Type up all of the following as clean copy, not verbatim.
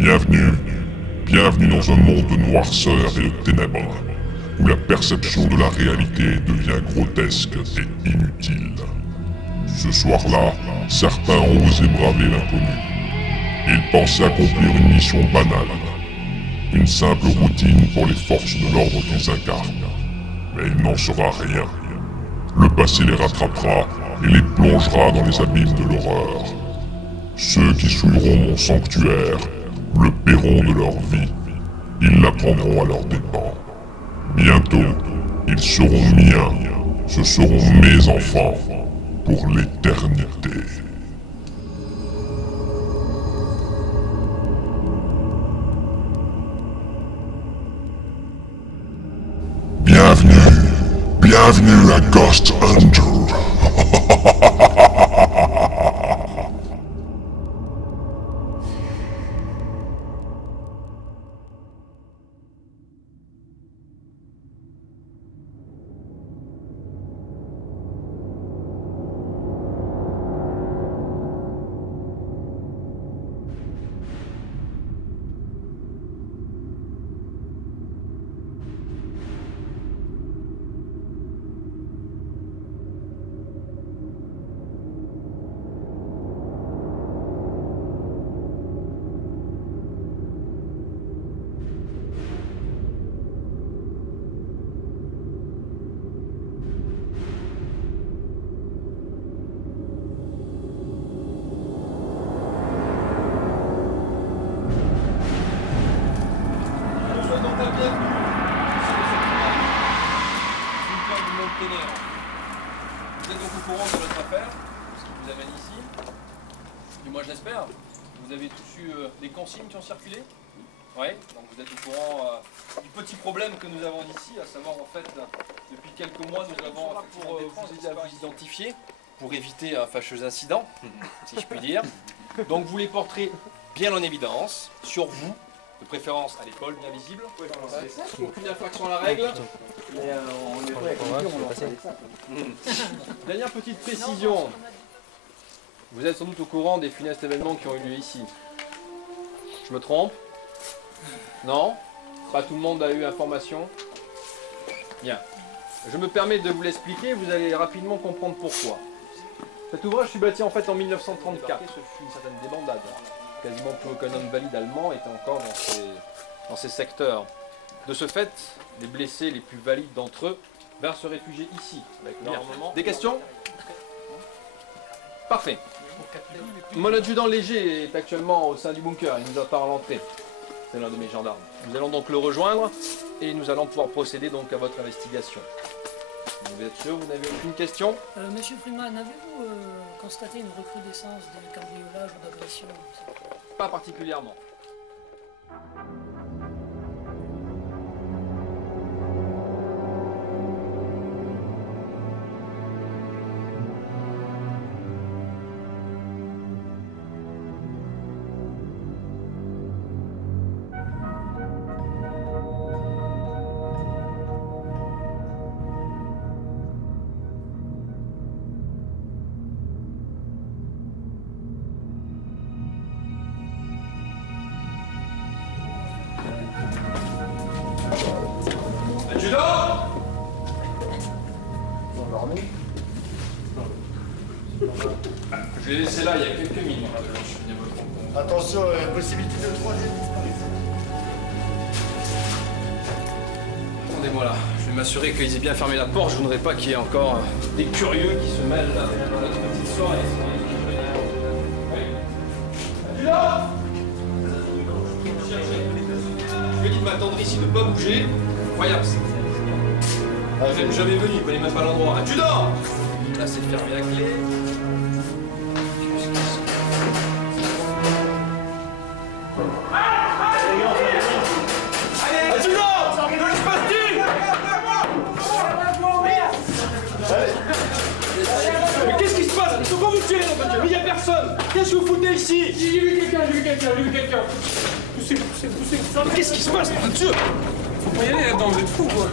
Bienvenue. Bienvenue dans un monde de noirceur et de ténèbres, où la perception de la réalité devient grotesque et inutile. Ce soir-là, certains ont osé braver l'inconnu. Ils pensaient accomplir une mission banale, une simple routine pour les forces de l'ordre qu'ils incarnent. Mais il n'en sera rien. Le passé les rattrapera et les plongera dans les abîmes de l'horreur. Ceux qui souilleront mon sanctuaire le paieront de leur vie. Ils l'apprendront à leurs dépens. Bientôt, ils seront miens. Ce seront mes enfants pour l'éternité. Bienvenue à Ghost Hunter. Vous êtes donc au courant de notre affaire, ce qui vous amène ici. Du moins je l'espère. Vous avez tous eu des consignes qui ont circulé. Oui, donc vous êtes au courant du petit problème que nous avons ici, à savoir en fait, depuis quelques mois nous avons pour vous aider à vous identifier, pour éviter un fâcheux incident, si je puis dire. Donc vous les porterez bien en évidence, sur vous, de préférence à l'épaule, bien visible. Aucune infraction à la règle. Dernière petite précision. Vous êtes sans doute au courant des funestes événements qui ont eu lieu ici. Je me trompe? Non? Pas tout le monde a eu information? Bien. Je me permets de vous l'expliquer, vous allez rapidement comprendre pourquoi. Cet ouvrage fut bâti en fait en 1934. Ce fut une certaine débandade. Quasiment plus aucun homme valide allemand était encore dans ces secteurs. De ce fait, les blessés les plus valides d'entre eux vinrent se réfugier ici, avec leur armement. Des questions? Parfait. Mon adjudant léger est actuellement au sein du bunker, il nous attend à l'entrée. C'est l'un de mes gendarmes. Nous allons donc le rejoindre et nous allons pouvoir procéder donc à votre investigation. Vous êtes sûr, vous n'avez aucune question? Monsieur Freeman, avez-vous constaté une recrudescence de cambriolage ou d'agression? Pas particulièrement. Je l'ai laissé là il y a quelques minutes. Je suis venu à votre compte. Attention, possibilité de troisième disparition. Attendez-moi là, je vais m'assurer qu'ils aient bien fermé la porte. Je voudrais pas qu'il y ait encore des curieux qui se mêlent là, dans notre petite soirée. Adjudant! Je lui ai dit de m'attendre ici, de ne pas bouger. Incroyable ça. Vous n'êtes jamais venu, vous ne connaissez même pas l'endroit. Adjudant! Là c'est fermé la clé. Mais qu'est-ce qui se passe? Ils sont pas vous tirer, mais il n'y a personne. Qu'est-ce que vous foutez ici? J'ai vu quelqu'un. Poussez. Mais qu'est-ce qui se passe, mon Dieu? Faut pas y aller là-dedans, vous êtes fous, quoi.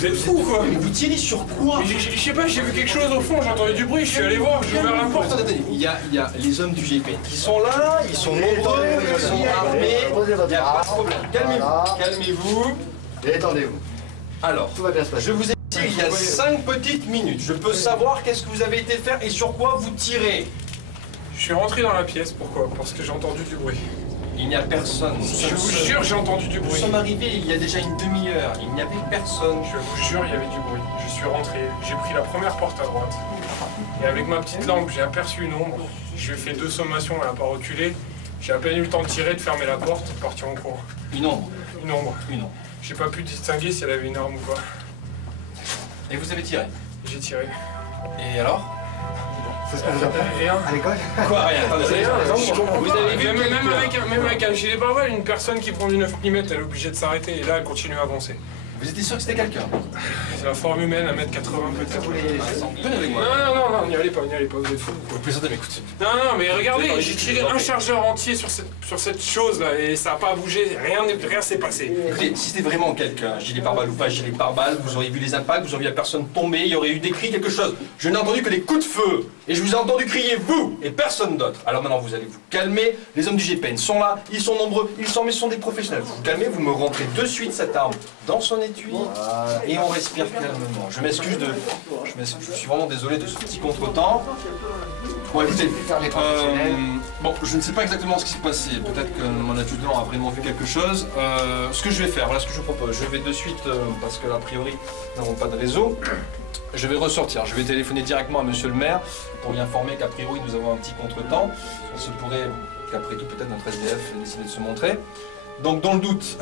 Vous êtes fous quoi? Mais vous tirez sur quoi? Je sais pas, j'ai vu quelque chose au fond, j'ai entendu du bruit, je suis allé voir, j'ai ouvert la porte. Attendez, il y a les hommes du GP qui sont là, ils sont nombreux, ils sont armés, il n'y a pas de problème. Calmez-vous, calmez-vous. Détendez-vous. Alors, Tout va bien se passer. je vous ai dit il y a 5 petites minutes. Je peux savoir qu'est-ce que vous avez été faire et sur quoi vous tirez. Je suis rentré dans la pièce, pourquoi? Parce que j'ai entendu du bruit. Il n'y a personne. Je vous jure, j'ai entendu du Nous bruit. sommes arrivés il y a déjà une demi-heure. Il n'y avait personne. Je vous jure, il y avait du bruit. Je suis rentré, j'ai pris la première porte à droite. Et avec ma petite lampe, j'ai aperçu une ombre. Je lui ai fait 2 sommations, elle n'a pas reculé. J'ai à peine eu le temps de tirer, de fermer la porte et de partir en cours. Une ombre. Une ombre. Une ombre. J'ai pas pu distinguer si elle avait une arme ou pas. Et vous avez tiré. J'ai tiré. Et alors? C'est ce qu'on vous appelle Rien. à l'école? Quoi? Rien. Vous avez vu Même avec un gilet pare-balles, une personne qui prend du 9 mm, elle est obligée de s'arrêter et là elle continue à avancer. Vous étiez sûr que c'était quelqu'un? C'est la forme humaine, 1m80 peut-être. Venez avec moi. Non, n'y allez pas, vous êtes fous. Vous plaisantez, mais écoutez. Non, mais regardez, j'ai tiré un chargeur entier sur cette chose-là et ça n'a pas bougé, rien s'est passé. Écoutez, si c'était vraiment quelqu'un, gilet pare-balles ou pas gilet pare-balles, vous auriez vu les impacts, vous auriez vu la personne tomber, il y aurait eu des cris, quelque chose. Je n'ai entendu que des coups de feu. Et je vous ai entendu crier vous et personne d'autre. Alors maintenant vous allez vous calmer. Les hommes du GPN sont là, ils sont nombreux, mais ce sont des professionnels. Vous vous calmez, vous me rentrez de suite cette arme dans son étui et on respire calmement. Je m'excuse je suis vraiment désolé de ce petit contretemps. Bon écoutez, bon je ne sais pas exactement ce qui s'est passé. Peut-être que mon adjudant a vraiment vu quelque chose. Ce que je vais faire, voilà ce que je vous propose. Je vais de suite, parce que a priori nous n'avons pas de réseau. Je vais ressortir, je vais téléphoner directement à monsieur le maire pour lui informer qu'a priori nous avons un petit contretemps. Il se pourrait qu'après tout peut-être notre SDF décide de se montrer. Donc dans le doute,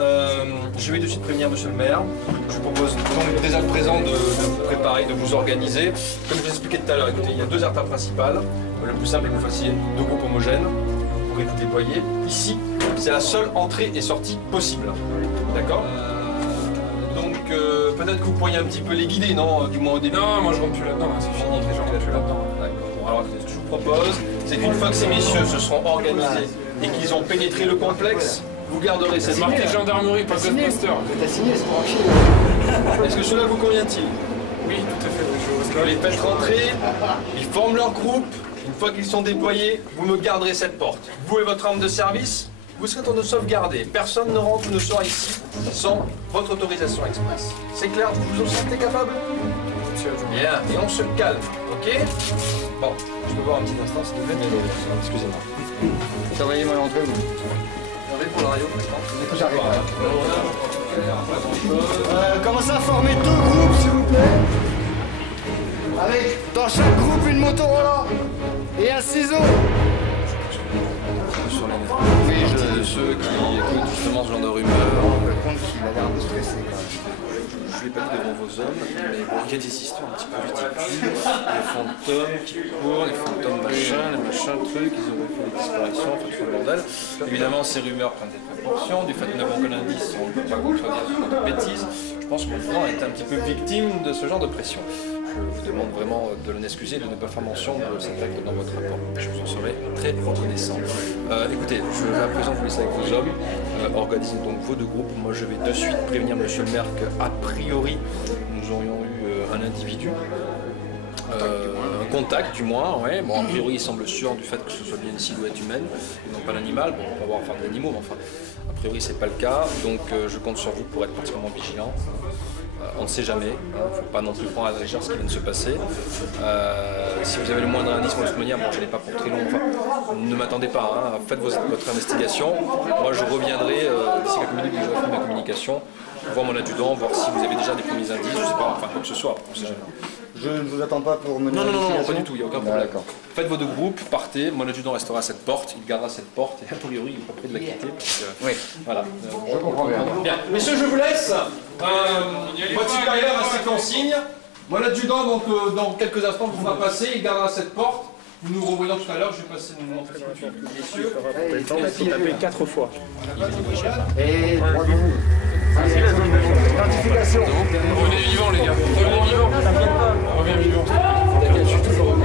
je vais de suite prévenir monsieur le maire. Je vous propose donc dès à présent de vous préparer, de vous organiser. Comme je vous expliquais tout à l'heure, écoutez, il y a 2 artères principales. Le plus simple est que vous fassiez 2 groupes homogènes. Vous pourrez vous déployer. Ici, c'est la seule entrée et sortie possible. D'accord? Donc peut-être que vous pourriez un petit peu les guider, non? Du moins au début. Non, moi je rentre plus là-dedans, c'est fini, je rentre plus là-dedans. Bon, alors ce que je vous propose, c'est qu'une fois que ces messieurs se seront organisés et qu'ils ont pénétré le complexe, vous garderez cette Marqué marque. gendarmerie, pas Ghostbuster. T'as signé, c'est pour chier. Est-ce que cela vous convient-il? Oui, tout à fait, Vous les faites rentrer, ils forment leur groupe. Une fois qu'ils sont déployés, vous me garderez cette porte. Vous et votre arme de service, vous serez en train de sauvegarder. Personne ne rentre ou ne sort ici sans votre autorisation express. C'est clair? Vous vous en sentez capable? Bien, et on se calme, ok? Bon, je peux voir un petit instant s'il vous plaît? Excusez-moi. Surveillez-moi l'entrée, vous. J'arrive pour la radio, J'arrive. Commencez à former 2 groupes, s'il vous plaît. Avec, dans chaque groupe, une Motorola et un ciseau. Sur les de ceux qui écoutent justement ce genre de rumeurs. Par contre, il a l'air un peu stressé, quand même. Je ne l'ai pas dit devant vos hommes, mais bon, il y a des histoires un petit peu ridicules. Les fantômes qui courent, les fantômes machin, les machins trucs, ils auraient fait des disparitions, enfin tout le bordel. Évidemment, ces rumeurs prennent des proportions. Du fait que nous n'avons aucun indice, on ne peut pas contredire ce genre de bêtises. Je pense que mon frère est un petit peu victime de ce genre de pression. Je vous demande vraiment de l'en excuser et de ne pas faire mention de cette règle dans votre rapport. Je vous en serai très reconnaissant. Écoutez, je vais à présent vous laisser avec vos hommes. Organisez donc vos 2 groupes. Moi, je vais de suite prévenir monsieur le maire qu'a priori, nous aurions eu un individu. Un contact du moins, ouais. Bon, a priori, il semble sûr du fait que ce soit bien une silhouette humaine et non pas l'animal. Bon, on peut avoir affaire d'animaux, mais enfin, a priori, c'est pas le cas. Donc, je compte sur vous pour être particulièrement vigilant. On ne sait jamais, il ne faut pas non plus prendre à la légère ce qui vient de se passer. Si vous avez le moindre indice, moi de toute manière, bon, je n'ai pas pour très long, enfin, ne m'attendez pas, hein, faites votre investigation. Moi je reviendrai d'ici quelques minutes, je ferai ma communication, voir mon adjudant, voir si vous avez déjà des premiers indices, je ne sais pas, enfin quoi que ce soit, on sait jamais. Je ne vous attends pas pour mener Non, l'investigation. pas du tout, il n'y a aucun problème. Faites vos 2 groupes, partez, mon adjudant restera à cette porte, il gardera cette porte et a priori il n'est pas prêt de la quitter. Parce que, Oui, voilà. je comprends bien. Bien, messieurs, je vous laisse. Votre supérieur a ses consignes. Mon adjudant, donc dans quelques instants, vous fera passer, il gardera cette porte. Nous nous revoyons tout à l'heure, je vais passer mon petit coup de fil, messieurs. Il faut taper 4 fois. Et droit de vous. Identification. Revenez vivant les gars, revenez vivant. Reviens vivant. T'inquiète, je suis toujours revenu.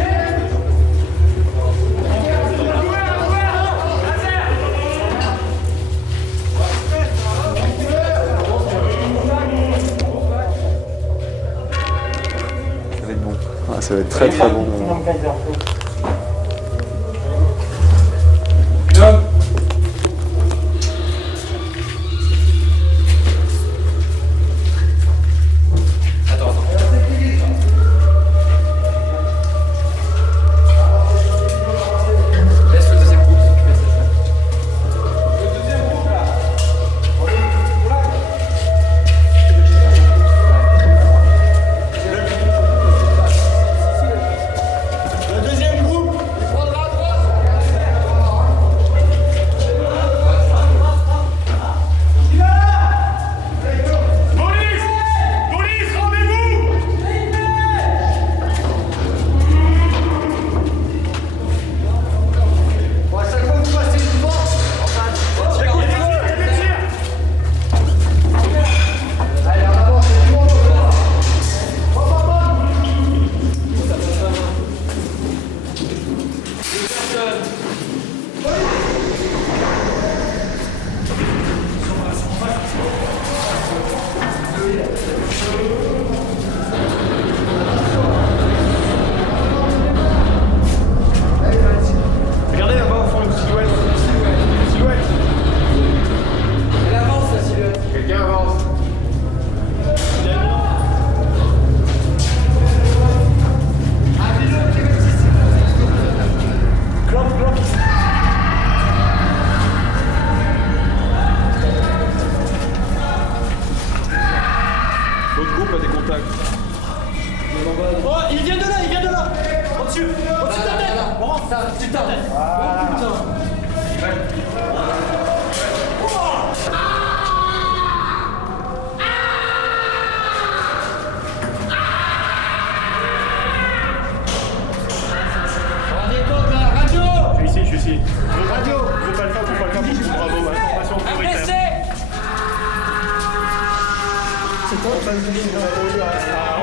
ça va être très très bon.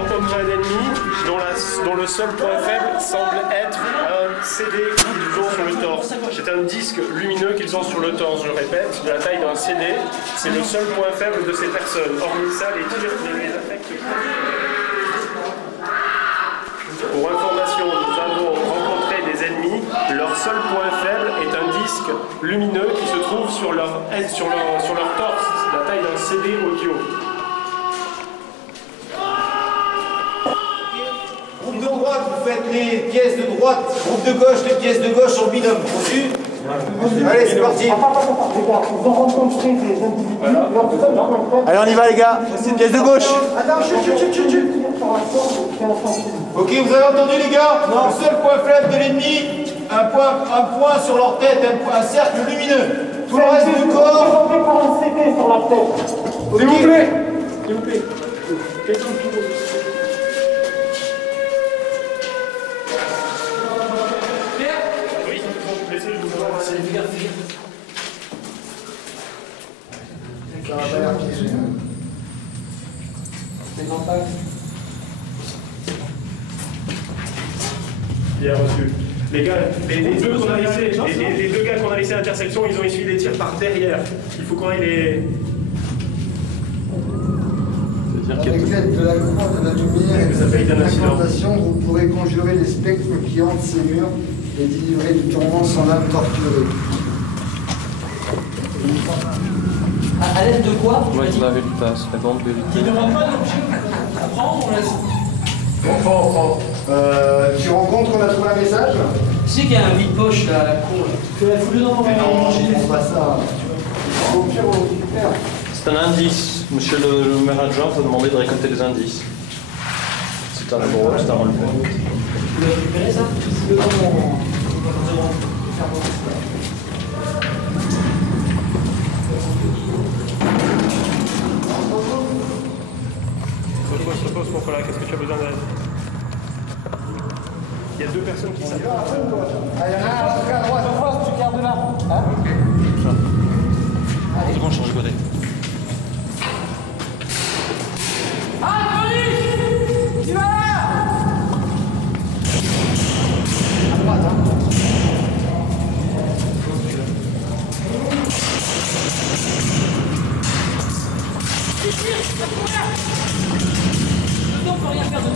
Rencontré un ennemi dont le seul point faible semble être un CD qu'ils ont sur le torse. C'est un disque lumineux qu'ils ont sur le torse, je répète, de la taille d'un CD. C'est le seul point faible de ces personnes. Hormis ça, les tirs ne les affectent pas. Pour information, nous avons rencontré des ennemis. Leur seul point faible est un disque lumineux qui se trouve sur leur torse. C'est la taille d'un CD audio. Groupe de droite, vous faites les pièces de droite. Groupe de gauche, les pièces de gauche en binôme. Reçu? Allez, c'est parti. Ils ont rencontré des individus. Allez, on y va, les gars. Pièce de gauche. Attends, chut. Ok, vous avez entendu, les gars? Le seul point faible de l'ennemi, un point sur leur tête, un cercle lumineux. Tout le reste du corps. Par un CD sur la tête. S'il vous plaît. S'il vous plaît. Bien reçu. Les gars, les deux gars qu'on a laissés à l'intersection, ils ont essuyé des tirs par derrière. Il faut qu'on aille les... Avec l'aide de la croix, de la lumière et de la fragmentation, vous pourrez conjurer les spectres qui hantent ces murs et délivrer du tourment son âme torturée. À l'aide de quoi? Ouais, tu m'avais lu ça, c'est la bande de Tu ne demandes pas l'objet. On prend ou on laisse? On prend. Tu rends compte qu'on a trouvé un message? Tu sais qu'il y a un vide-poche là, à la cour. Tu vas foutre dedans, mais non, on pas ça. Au pire, on récupère. C'est un indice. Monsieur le maire adjoint vous a demandé de récolter des indices. C'est un rôle, c'est un rôle. Tu vas récupérer ça? C'est dedans Repose, mon collègue, qu'est-ce que tu as besoin d'aide? Il y a deux personnes qui s'appellent. Allez, à droite, tu gardes là. Hein? C'est bon, je change de côté. Ah, police! Tu vas là! à droite, hein. On peut rien faire de tout.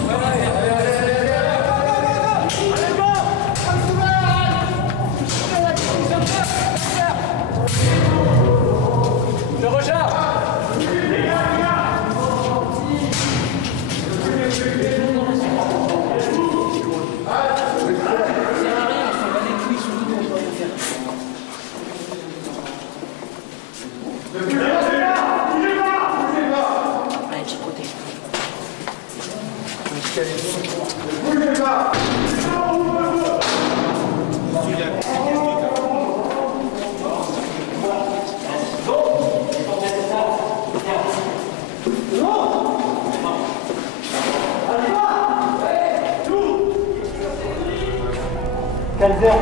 Calvaire.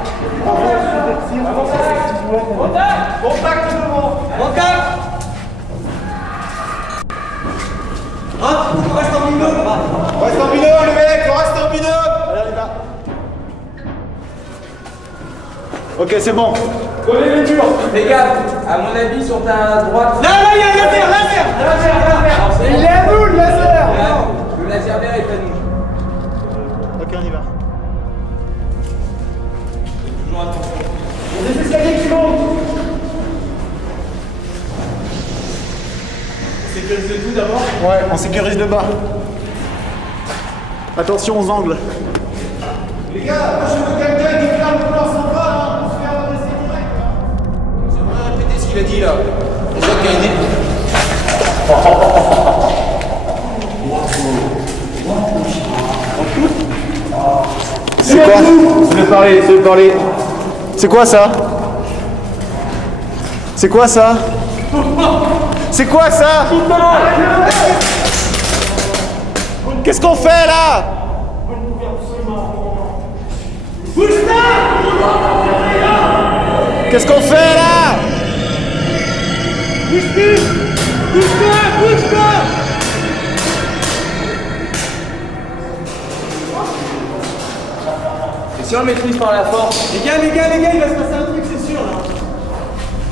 Contact devant. Contact. Reste en binôme. Reste en binôme, le mec. Reste en binôme. Allez, on y va. Ok, c'est bon. Collez les murs. Les gars, à mon avis, ils sont à droite. Là, il y a un laser, laser. Il est à nous, le laser. Le laser vert est à nous. Ok, on y va. Toujours attention. Il y a des escaliers qui montent. Sécurisez tout d'abord. Ouais, on sécurise le bas. Attention aux angles. Les gars, moi je veux quelqu'un qui ferme le plan central, hein, pour se faire adresser direct. J'aimerais répéter ce qu'il a dit là. Déjà qu'il y a une C'est quoi? Laissez-le parler. C'est quoi ça? C'est quoi ça? C'est quoi ça? Qu'est-ce qu'on fait là? Qu'est-ce qu'on fait là? Et si on le maîtrise par la force? Les gars, il va se passer un truc, c'est sûr là.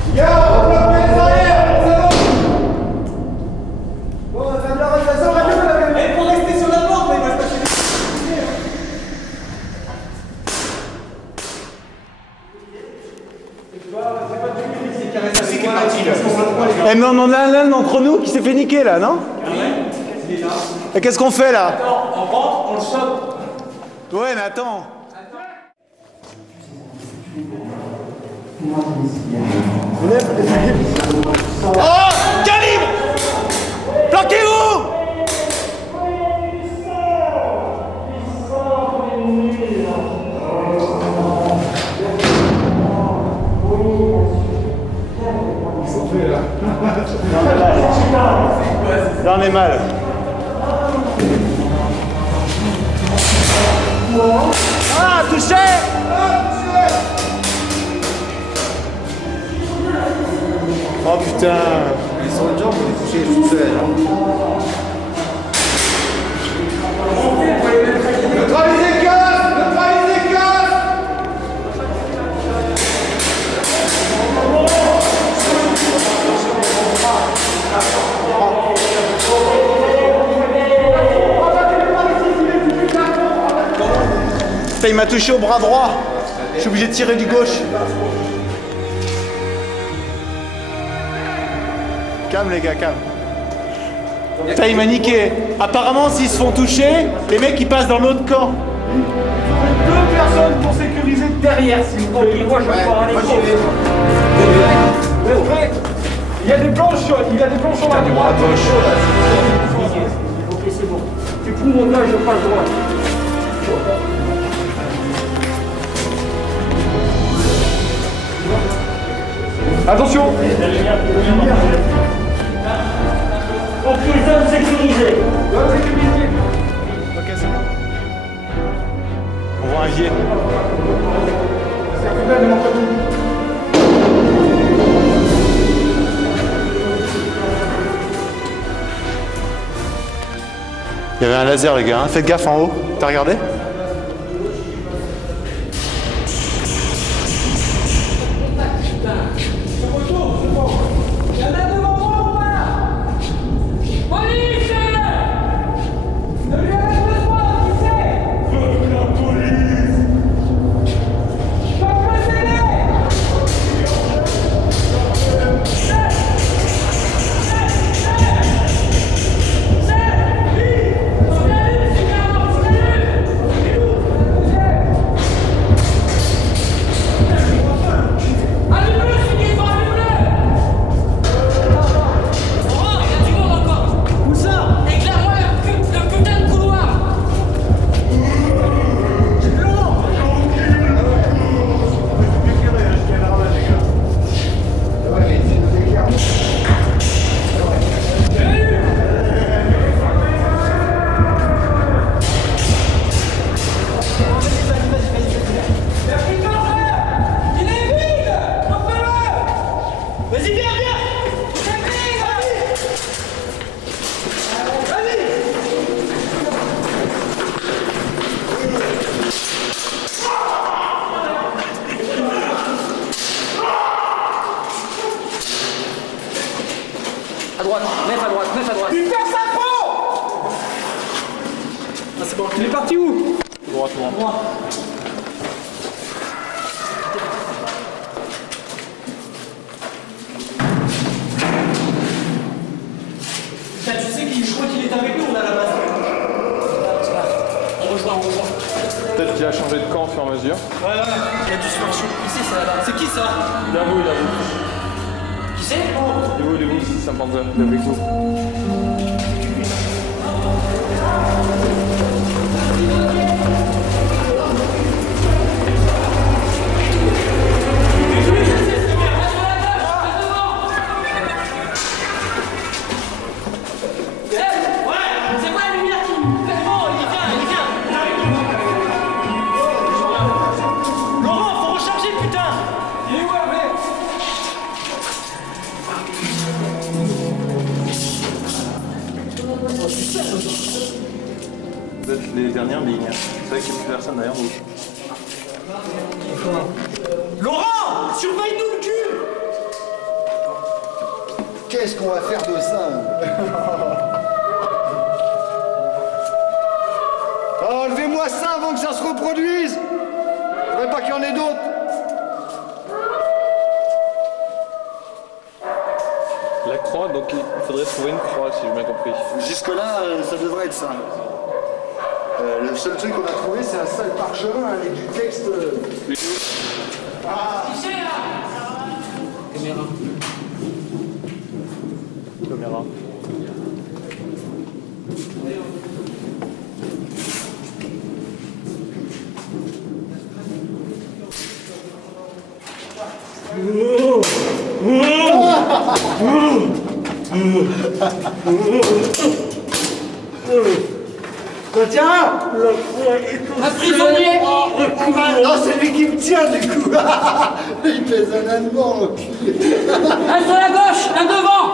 Les gars, on bloque les arrières, c'est bon. Bon, on va faire de la rotation, on va faire de la rotation. Il faut rester sur la porte, mais il va se passer des trucs. Eh mais on en a l'un d'entre nous qui s'est fait niquer là, non? Et qu'est-ce qu'on fait là? Attends, on rentre, on le chope. Ouais, mais attends. Oh! Calibre! Planquez-vous! Là on est mal. Ah, touché! Oh putain! Ils sont les gens pour les toucher tout seul. Neutralisez gaz! Neutralisez gaz! Putain, il m'a touché au bras droit. Je suis obligé de tirer du gauche. Calme les gars, calme. Putain, il m'a niqué. Apparemment, s'ils se font toucher, les mecs ils passent dans l'autre camp. Deux personnes pour sécuriser derrière, s'il vous plaît. Moi, je vais pas aller. Il y a des planches chaudes, il y a des planches chaudes à droite. Ok, c'est bon. Tu fous mon âge, je passe droite. Attention! Ok, zone sécurisée. Ok, c'est bon. On voit un vier. Il y avait un laser les gars, hein. Faites gaffe en haut. T'as regardé? Il est parti où? Droit, droit. Putain, tu sais qu'il, je crois qu'il est avec nous, on a la base. On rejoint. Peut-être qu'il a changé de camp au fur et à mesure. Ouais, il a dû se faire chaud. Ici, c'est là-bas. C'est qui ça? Il est à vous, il est à vous. Qui c'est? Il est vous, c'est Saint-Panzer, il est avec vous. Vous êtes les dernières lignes. C'est vrai qu'il n'y a plus personne derrière vous. Laurent, surveille-nous le cul. Qu'est-ce qu'on va faire de ça? Enlevez-moi ça avant que ça se reproduise. Faudrait pas qu'il y en ait d'autres. La croix, donc il faudrait trouver une croix, si j'ai bien compris. Jusque-là, ça devrait être ça. Le seul truc qu'on a trouvé, c'est un sale parchemin avec du texte. Ah. Caméra. Caméra. Tiens! Un prisonnier! Oh, c'est lui qui me tient du coup! Il pèse un allemand, enculé. Un sur la gauche, un devant!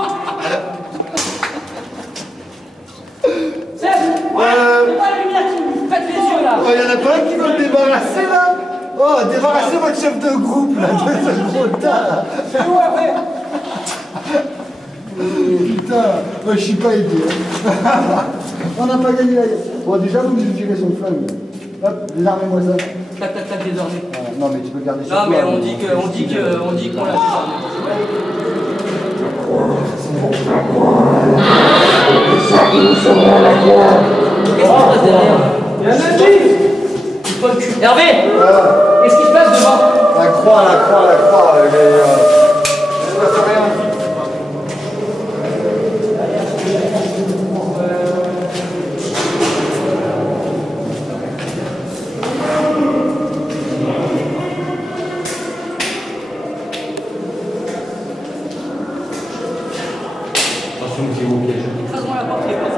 Seb! C'est pas la lumière qui faites les yeux là! Oh, y'en a pas un qui veut le débarrasser là? Oh, débarrassez votre chef de groupe là, de ce gros tas! C'est où après? Putain, moi je suis pas aidé. On n'a pas gagné la guerre. Bon, déjà, vous nous tirez son flingue. Hop, désarmez-moi ça. Tac, tac, tac, désarmé. Non, mais tu peux garder sur Non, toi. mais on dit qu'on l'a désarmé. Qu'est-ce qui se passe derrière? Il y a un indice! C'est pas le cul. Hervé! Qu'est-ce qui se passe devant? La croix, elle est. Ça passe rien. Écrase-moi la porte, il est pas.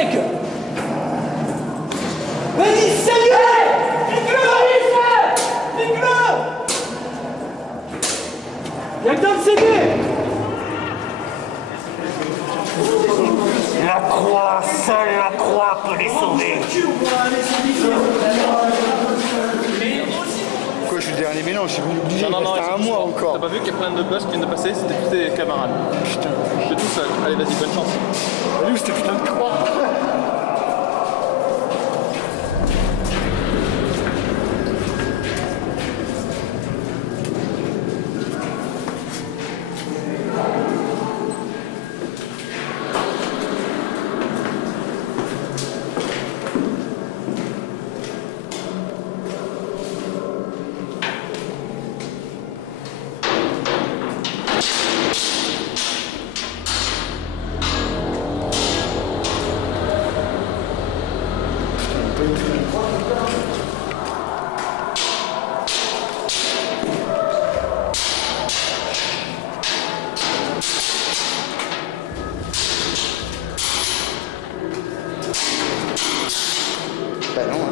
sec. Vas-y, saignez! Nique-le! Nique-le! Y'a que temps de saigner! La croix, seule la croix peut les sauver. Pourquoi je suis le dernier mélange? Je suis venu obligé de rester un mois encore. T'as pas vu qu'il y a plein de gosses qui viennent de passer? C'était tous tes camarades. Putain. Je suis tout seul. Allez, vas-y, bonne chance. Salut, c'était putain de croix. Bah non, hein.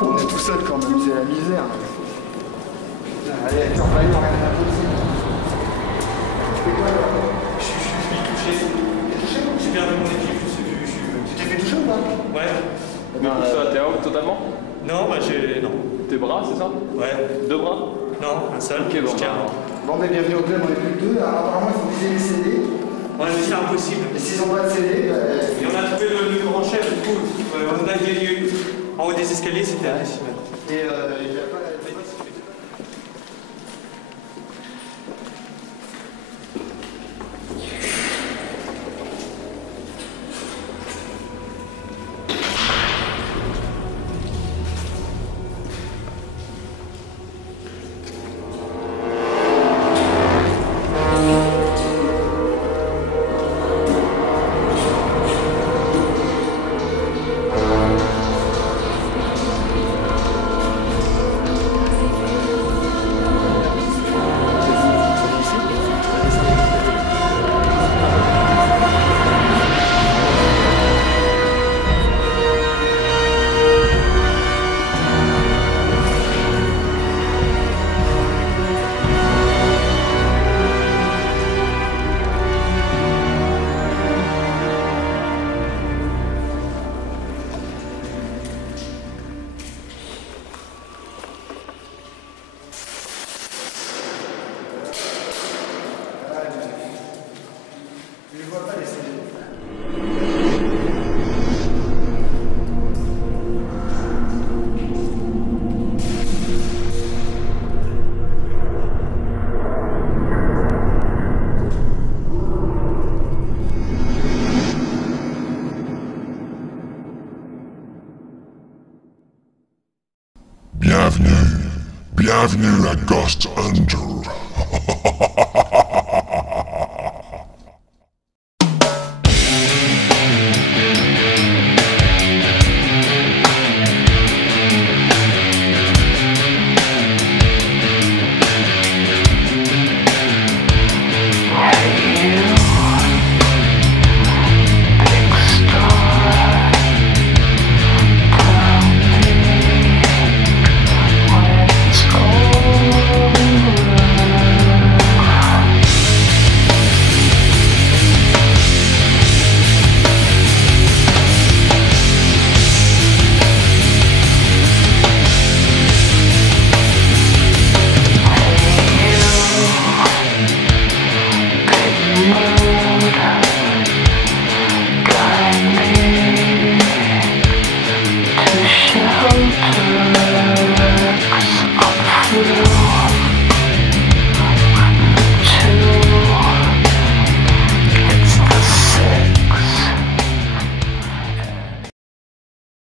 On est tout seul quand même, c'est la misère. Putain, allez, attends, on va aller, on regarde la pause. Tu fais quoi là? Je suis touché. T'es touché? J'ai perdu mon équipe, je sais plus. Tu t'es fait toucher ou pas? Ouais. Mais pour ça, t'es out totalement? Non, bah j'ai. Non. Tes bras, c'est ça? Ouais. 2 bras? Non, un seul. Ok, bon. Je tiens. Bon, mais bienvenue au club, on est plus que deux. Alors, apparemment, il faut viser les CD. Ouais, mais c'est impossible. Et s'ils n'ont pas de CD, bah. Et on a trouvé le grand chef, du coup. On a gagné en haut des escaliers, c'était impossible. Et il n'y a pas la. Bienvenue à Ghost Hunter.